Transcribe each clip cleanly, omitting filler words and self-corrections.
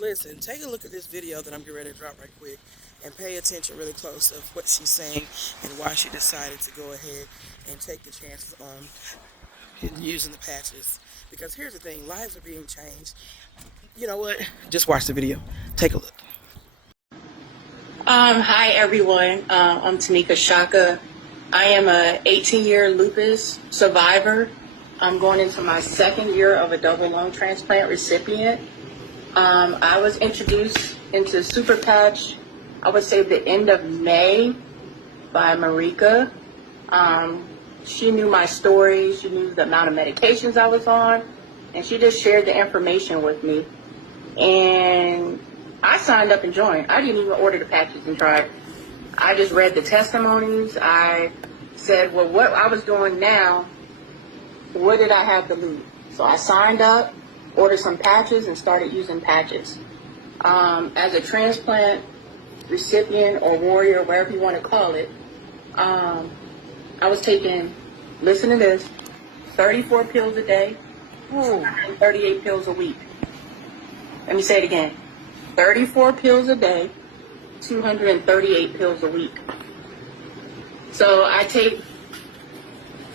Listen, take a look at this video that I'm getting ready to drop right quick and pay attention really close of what she's saying and why she decided to go ahead and take the chances on using the patches. Because here's the thing, lives are being changed. You know what? Just watch the video. Take a look. Hi everyone. I'm Tanika Shaka. I am a 18-year lupus survivor. I'm going into my second year of a double lung transplant recipient. I was introduced into Super Patch, I would say the end of May, by Marika. She knew my story. She knew the amount of medications I was on, and she just shared the information with me. And I signed up and joined. I didn't even order the patches and try it. I just read the testimonies. I said, well, what I was doing now, what did I have to lose? So I signed up, ordered some patches, and started using patches. As a transplant recipient or warrior, whatever you want to call it, I was taking, listen to this, 34 pills a day, 38 pills a week. Let me say it again. 34 pills a day, 238 pills a week. So I take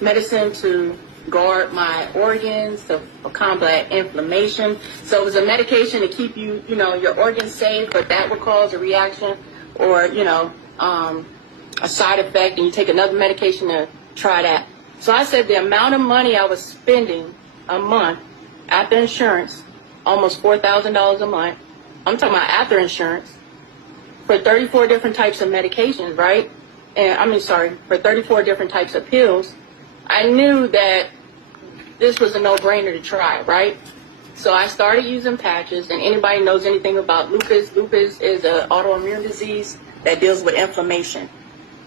medicine to guard my organs, to combat inflammation. So it was a medication to keep you, your organs safe, but that would cause a reaction or, a side effect, and you take another medication to try that. So I said the amount of money I was spending a month after insurance, almost $4,000 a month, I'm talking about after insurance, for 34 different types of medications, right? For 34 different types of pills, I knew that this was a no-brainer to try, right? So I started using patches, and anybody knows anything about lupus, lupus is an autoimmune disease that deals with inflammation.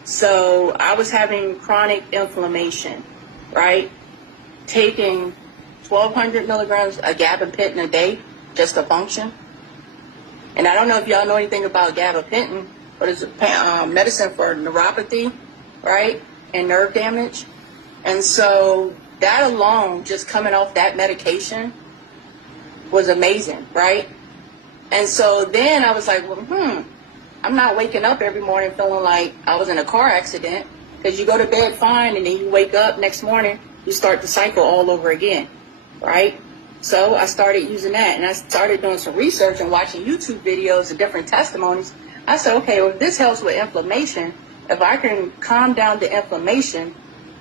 So I was having chronic inflammation, right? Taking 1,200 milligrams of gabapentin a day just to function. And I don't know if y'all know anything about gabapentin, but it's a medicine for neuropathy, right, and nerve damage. And so that alone, just coming off that medication, was amazing, right? And so then I was like, well, I'm not waking up every morning feeling like I was in a car accident, because you go to bed fine and then you wake up next morning, you start the cycle all over again, right? So I started using that, and I started doing some research and watching YouTube videos of different testimonies. I said, okay, well, if this helps with inflammation, if I can calm down the inflammation,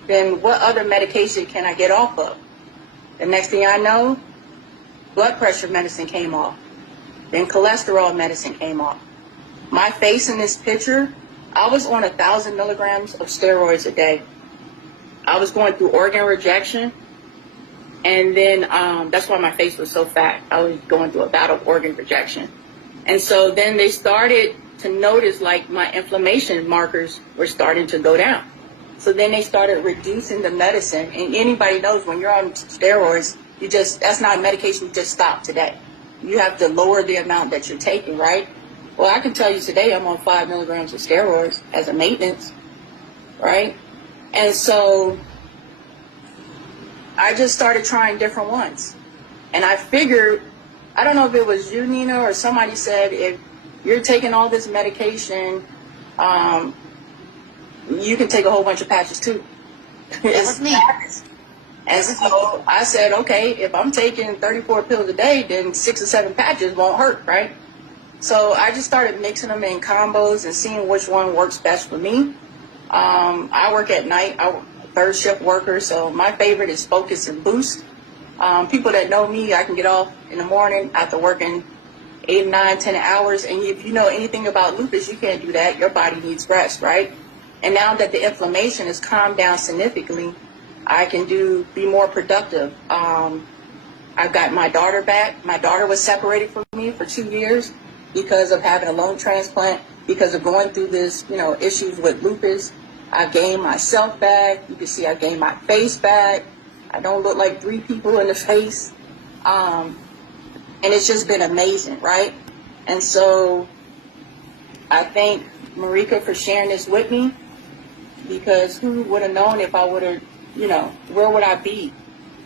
then what other medication can I get off of? The next thing I know, blood pressure medicine came off. Then cholesterol medicine came off. My face in this picture, I was on 1,000 milligrams of steroids a day. I was going through organ rejection. And then that's why my face was so fat. I was going through a bout of organ rejection. And so then they started to notice like my inflammation markers were starting to go down. So then they started reducing the medicine. And anybody knows when you're on steroids, that's not medication you just stop today. You have to lower the amount that you're taking, right? Well, I can tell you today I'm on 5 milligrams of steroids as a maintenance, right? And so I just started trying different ones. And I figured, I don't know if it was you, Nina, or somebody said, if you're taking all this medication, you can take a whole bunch of patches too. That was me. And so I said, okay, if I'm taking 34 pills a day, then 6 or 7 patches won't hurt, right? So I just started mixing them in combos and seeing which one works best for me. I work at night. I'm a third shift worker, so my favorite is Focus and Boost. People that know me, I can get off in the morning after working 8, 9, 10 hours. And if you know anything about lupus, you can't do that. Your body needs rest, right? And now that the inflammation has calmed down significantly, I can be more productive. I've got my daughter back. My daughter was separated from me for 2 years because of having a lung transplant, because of going through this, issues with lupus. I gained myself back. You can see I gained my face back. I don't look like 3 people in the face. And it's just been amazing, right? And so I thank Marika for sharing this with me, because who would have known if I would have, where would I be?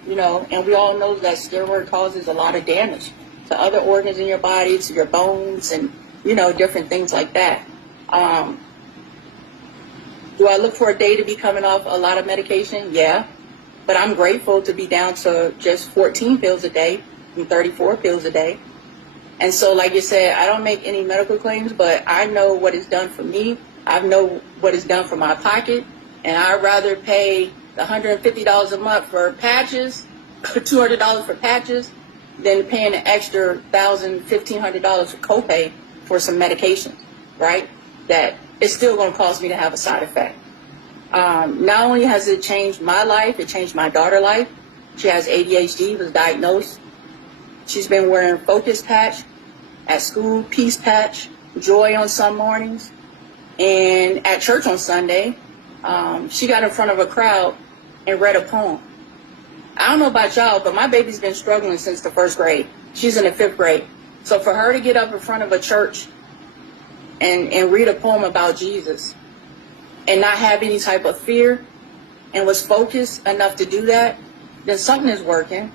And we all know that steroid causes a lot of damage. to other organs in your body, to your bones, and, different things like that. Do I look for a day to be coming off a lot of medication? Yeah. But I'm grateful to be down to just 14 pills a day from 34 pills a day. And so, like you said, I don't make any medical claims, but I know what it's done for me. I know what it's done for my pocket. And I'd rather pay the $150 a month for patches, $200 for patches, than paying an extra $1,000, $1,500 for copay for some medications, right? That it's still going to cause me to have a side effect. Not only has it changed my life, it changed my daughter's life. She has ADHD, was diagnosed. She's been wearing focus patch at school, peace patch, joy on some mornings. And at church on Sunday, she got in front of a crowd and read a poem. I don't know about y'all, but my baby's been struggling since the 1st grade. She's in the 5th grade. So for her to get up in front of a church and read a poem about Jesus and not have any type of fear and was focused enough to do that, then something is working.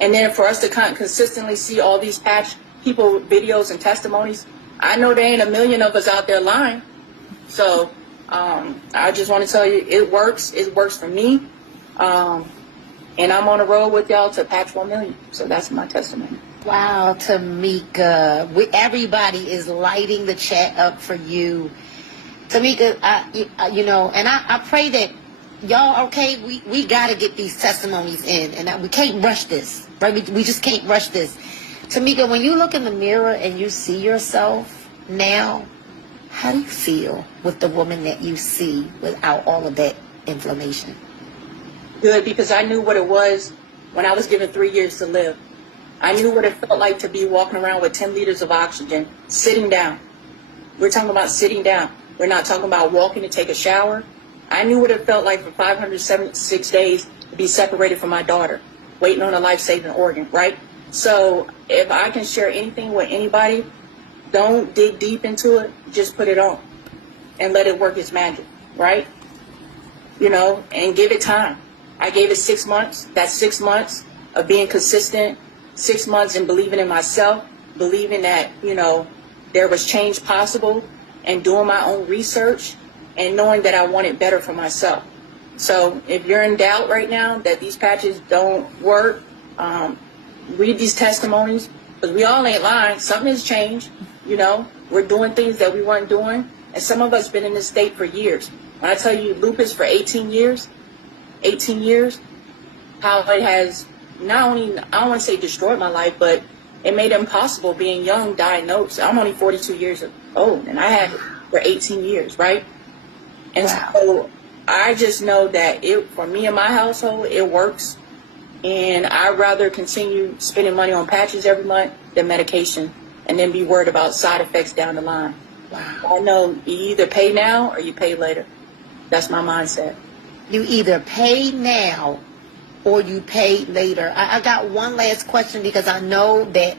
And then for us to consistently see all these patch people videos and testimonies, I know there ain't a million of us out there lying. So I just want to tell you, it works. It works for me. And I'm on the road with y'all to patch 1 million. So that's my testimony. Wow, Tamika. Everybody is lighting the chat up for you. Tamika, I pray that y'all, okay, we got to get these testimonies in. And we can't rush this, right? We just can't rush this. Tamika, when you look in the mirror and you see yourself now, how do you feel with the woman that you see without all of that inflammation? Good, because I knew what it was when I was given 3 years to live. I knew what it felt like to be walking around with 10 liters of oxygen, sitting down. We're talking about sitting down. We're not talking about walking to take a shower. I knew what it felt like for 576 days to be separated from my daughter, waiting on a life-saving organ, right? So if I can share anything with anybody, don't dig deep into it. Just put it on and let it work its magic, right? And give it time. I gave it 6 months. That's 6 months of being consistent, 6 months in believing in myself, believing that, there was change possible, and doing my own research and knowing that I wanted better for myself. So if you're in doubt right now that these patches don't work, read these testimonies, because we all ain't lying. Something has changed. We're doing things that we weren't doing, and some of us been in this state for years. When I tell you lupus for 18 years, how it has not only, I don't want to say destroyed my life, but it made it impossible being young, diagnosed. I'm only 42 years old, and I had it for 18 years, right? And Wow. So I just know that for me and my household, it works. And I'd rather continue spending money on patches every month than medication and then be worried about side effects down the line. Wow. I know you either pay now or you pay later. That's my mindset. You either pay now or you pay later. I got one last question, because I know that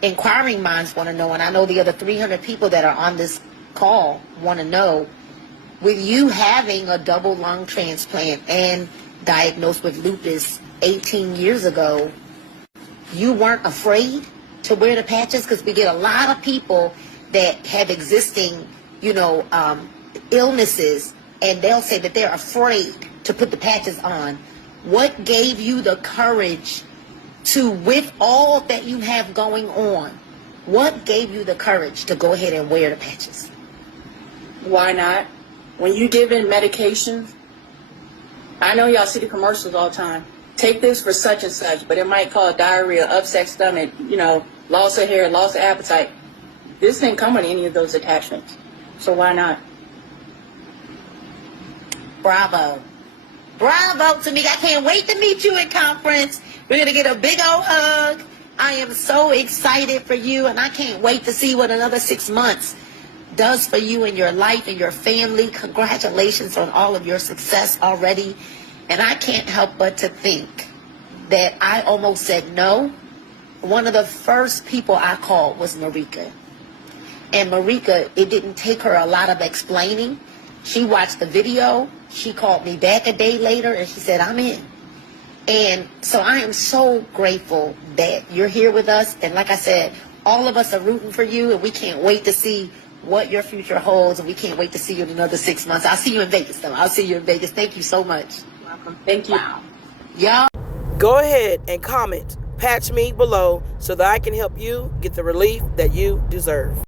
inquiring minds want to know, and I know the other 300 people that are on this call want to know, with you having a double lung transplant and diagnosed with lupus 18 years ago, you weren't afraid to wear the patches? Because we get a lot of people that have existing, illnesses, and they'll say that they're afraid to put the patches on. What gave you the courage to, with all that you have going on, what gave you the courage to go ahead and wear the patches? Why not? When you give in medications, I know y'all see the commercials all the time. Take this for such and such, but it might cause diarrhea, upset stomach, loss of hair, loss of appetite. This didn't come with any of those attachments. So why not? Bravo. Bravo to me. I can't wait to meet you at conference. We're going to get a big old hug. I am so excited for you, and I can't wait to see what another 6 months does for you and your life and your family. Congratulations on all of your success already. And I can't help but to think that I almost said no. One of the first people I called was Marika. And Marika, it didn't take her a lot of explaining. She watched the video. She called me back a day later and she said, I'm in. And so I am so grateful that you're here with us. And like I said, all of us are rooting for you, and we can't wait to see what your future holds, and we can't wait to see you in another 6 months. I'll see you in Vegas, though. I'll see you in Vegas. Thank you so much. Welcome. Thank you. Wow. Y'all. Go ahead and comment, patch me below so that I can help you get the relief that you deserve.